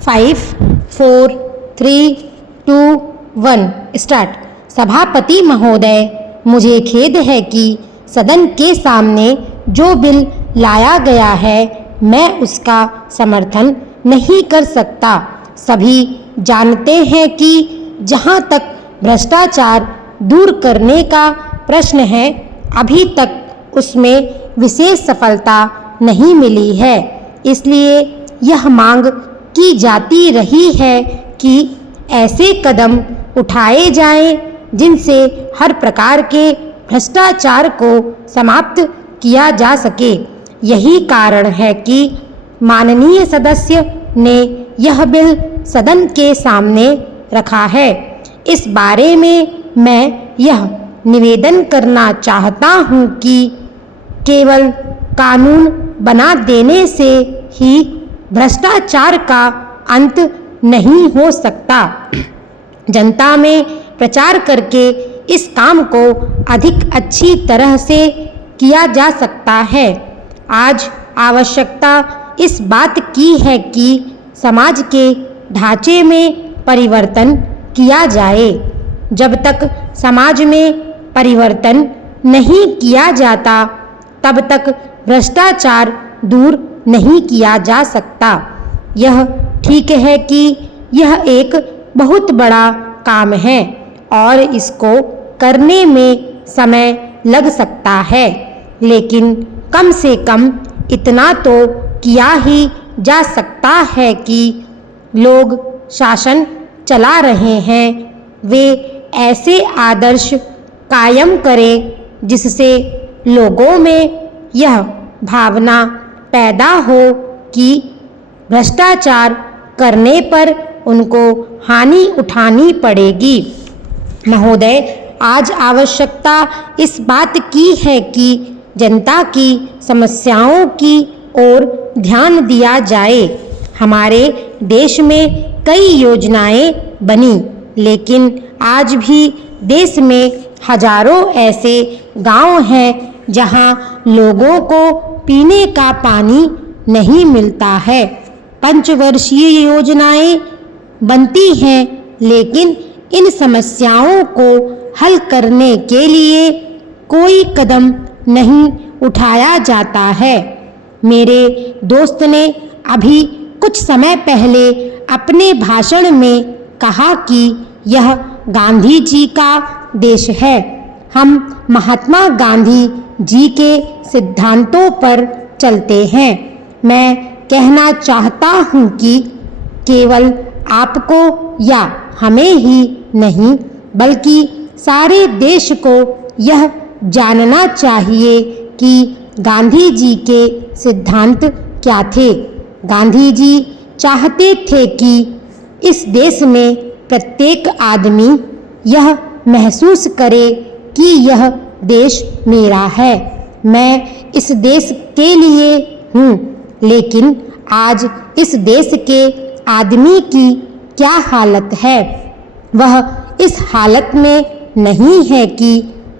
5, 4, 3, 2, 1 start. सभापति महोदय, मुझे खेद है कि सदन के सामने जो बिल लाया गया है मैं उसका समर्थन नहीं कर सकता। सभी जानते हैं कि जहां तक भ्रष्टाचार दूर करने का प्रश्न है, अभी तक उसमें विशेष सफलता नहीं मिली है। इसलिए यह मांग की जाती रही है कि ऐसे कदम उठाए जाएं जिनसे हर प्रकार के भ्रष्टाचार को समाप्त किया जा सके। यही कारण है कि माननीय सदस्य ने यह बिल सदन के सामने रखा है। इस बारे में मैं यह निवेदन करना चाहता हूं कि केवल कानून बना देने से ही भ्रष्टाचार का अंत नहीं हो सकता। जनता में प्रचार करके इस काम को अधिक अच्छी तरह से किया जा सकता है। आज आवश्यकता इस बात की है कि समाज के ढांचे में परिवर्तन किया जाए। जब तक समाज में परिवर्तन नहीं किया जाता, तब तक भ्रष्टाचार दूर नहीं किया जा सकता। यह ठीक है कि यह एक बहुत बड़ा काम है और इसको करने में समय लग सकता है, लेकिन कम से कम इतना तो किया ही जा सकता है कि लोग शासन चला रहे हैं वे ऐसे आदर्श कायम करें जिससे लोगों में यह भावना पैदा हो कि भ्रष्टाचार करने पर उनको हानि उठानी पड़ेगी। महोदय, आज आवश्यकता इस बात की है कि जनता की समस्याओं की ओर ध्यान दिया जाए। हमारे देश में कई योजनाएं बनी, लेकिन आज भी देश में हजारों ऐसे गांव हैं जहां लोगों को पीने का पानी नहीं मिलता है। पंचवर्षीय योजनाएं बनती हैं, लेकिन इन समस्याओं को हल करने के लिए कोई कदम नहीं उठाया जाता है। मेरे दोस्त ने अभी कुछ समय पहले अपने भाषण में कहा कि यह गांधी जी का देश है। हम महात्मा गांधी जी के सिद्धांतों पर चलते हैं। मैं कहना चाहता हूं कि केवल आपको या हमें ही नहीं, बल्कि सारे देश को यह जानना चाहिए कि गांधी जी के सिद्धांत क्या थे। गांधी जी चाहते थे कि इस देश में प्रत्येक आदमी यह महसूस करे कि यह देश मेरा है, मैं इस देश के लिए हूँ। लेकिन आज इस देश के आदमी की क्या हालत है? वह इस हालत में नहीं है कि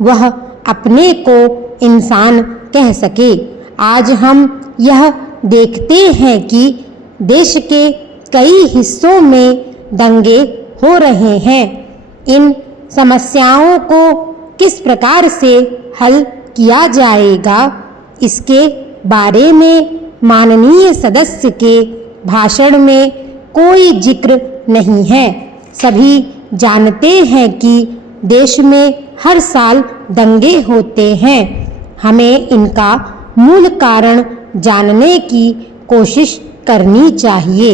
वह अपने को इंसान कह सके। आज हम यह देखते हैं कि देश के कई हिस्सों में दंगे हो रहे हैं। इन समस्याओं को किस प्रकार से हल किया जाएगा, इसके बारे में माननीय सदस्य के भाषण में कोई जिक्र नहीं है। सभी जानते हैं कि देश में हर साल दंगे होते हैं। हमें इनका मूल कारण जानने की कोशिश करनी चाहिए।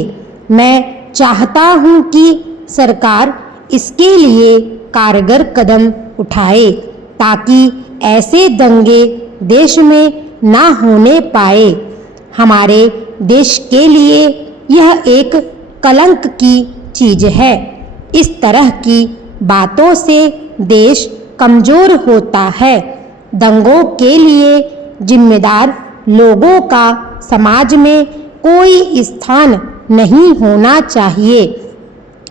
मैं चाहता हूं कि सरकार इसके लिए कारगर कदम उठाए ताकि ऐसे दंगे देश में ना होने पाए। हमारे देश के लिए यह एक कलंक की चीज है। इस तरह की बातों से देश कमजोर होता है। दंगों के लिए जिम्मेदार लोगों का समाज में कोई स्थान नहीं होना चाहिए।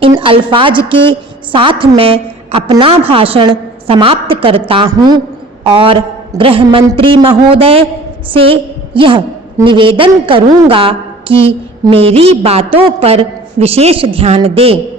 इन अल्फाज के साथ मैं अपना भाषण समाप्त करता हूँ और गृह मंत्री महोदय से यह निवेदन करूँगा कि मेरी बातों पर विशेष ध्यान दें।